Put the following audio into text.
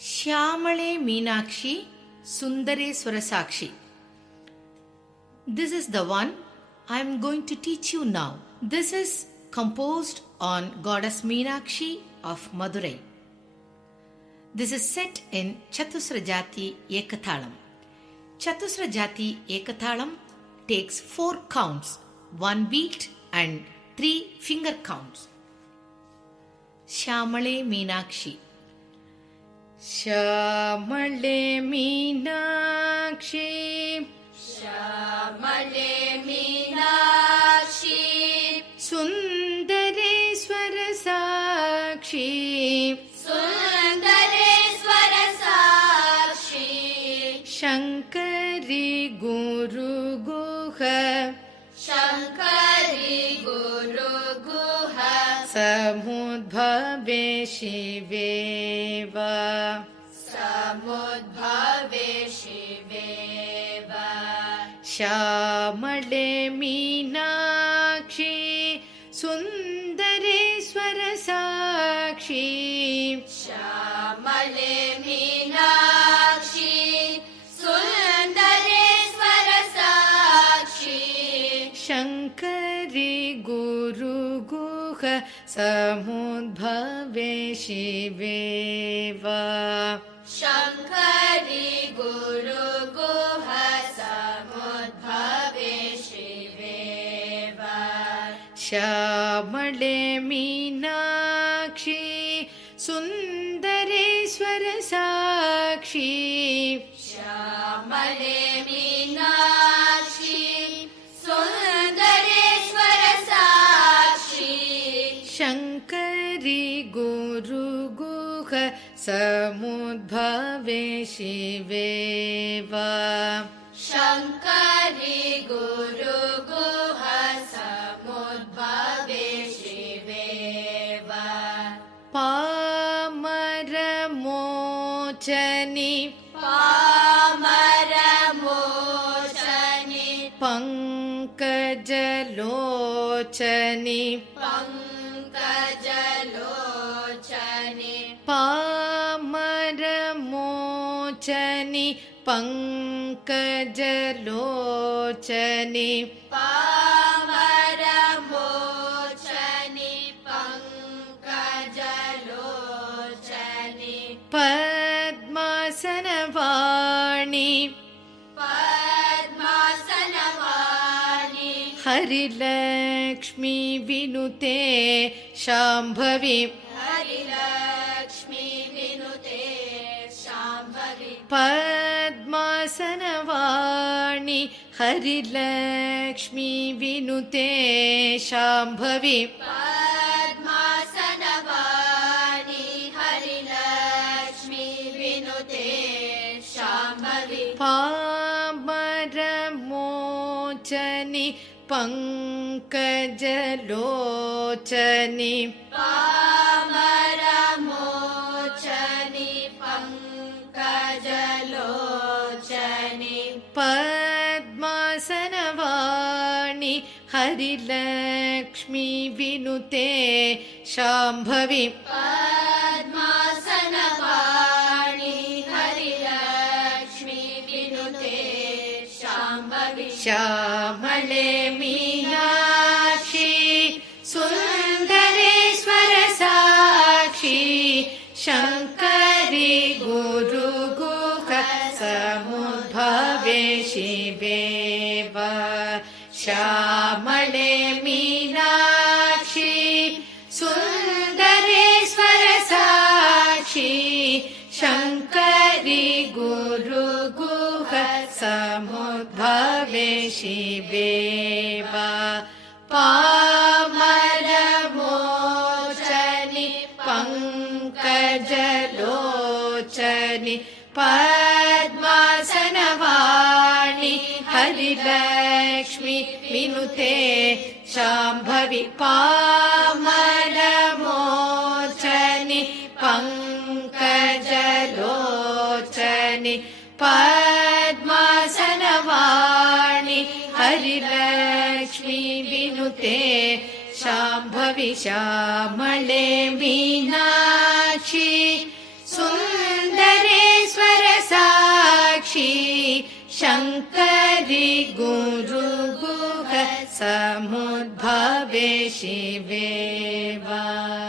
Shyamale Meenakshi Sundare Swarasakshi. This is the one I am going to teach you now. This is composed on Goddess Meenakshi of Madurai. This is set in Chatusra Jati Ekathalam. Chatusra Jati Ekathalam takes 4 counts, 1 beat and 3 finger counts. Shyamale Meenakshi. Shyamale Meenakshi, Shyamale Meenakshi, Sundareswara Sakshi, Sundareswara Sakshi, Shankari Guru Guha, Shankari Guru Guha, Samudbhave Shiveva, Samudbhave Shiveva, Shyamale Meenakshi, Sundareswara Sakshi, Shyamale Meenakshi, Sundareswara Sakshi, Shankari Guru Guha, Samudbhave Shiveva, Shankari Guru Guha, Samudbhave Shiveva, Shyamale Meenakshi, Sundareswara Sakshi, Shyamale Meenakshi, Sundareswara Sakshi, Shankari Guru Guha, Samudbhave Shiveva, Shankari Guru Guha, Samudbhave Shiveva, Pamaramochani, Pamaramochani, Pankajalochani, Pankajalochani, Pamaramochani, Pankajalochani, Pamaramochani, Pankajalochani, Padmasanavani, Padmasanavani, Harilakshmi Vinute Shambhavi, Harilakshmi Vinute Shambhavi, Padmasanavani, Harilakshmi Vinute Shambhavi, Padmasanavani, Harilakshmi Vinute Shambhavi, Pamaramochani, Pankajalochani, Pamaramochani, Pankajalochani, Padmasanavani, Harilakshmi Vinute Shambhavi, Padmasanavani, Harilakshmi Vinute Shambhavi, Shyamale Meenakshi, Sundareswara Sakshi, Shankari Guru Guha, Samudbhave Shiveva, Shyamale Meenakshi, Sundareswara Sakshi, Shankari Guru Guha, Samudbhave Shiveva, Pamaramochani, Pankajalochani, Padmasanavani, Harilakshmi Vinute Shambhavi, Pamaramochani, Pankajalochani, Padmasanavani, Harilakshmi Vinute Shambhavi, Shyamale Meenakshi, Sundare शङ्करि Guruguha समुद्भवे शिवे वा।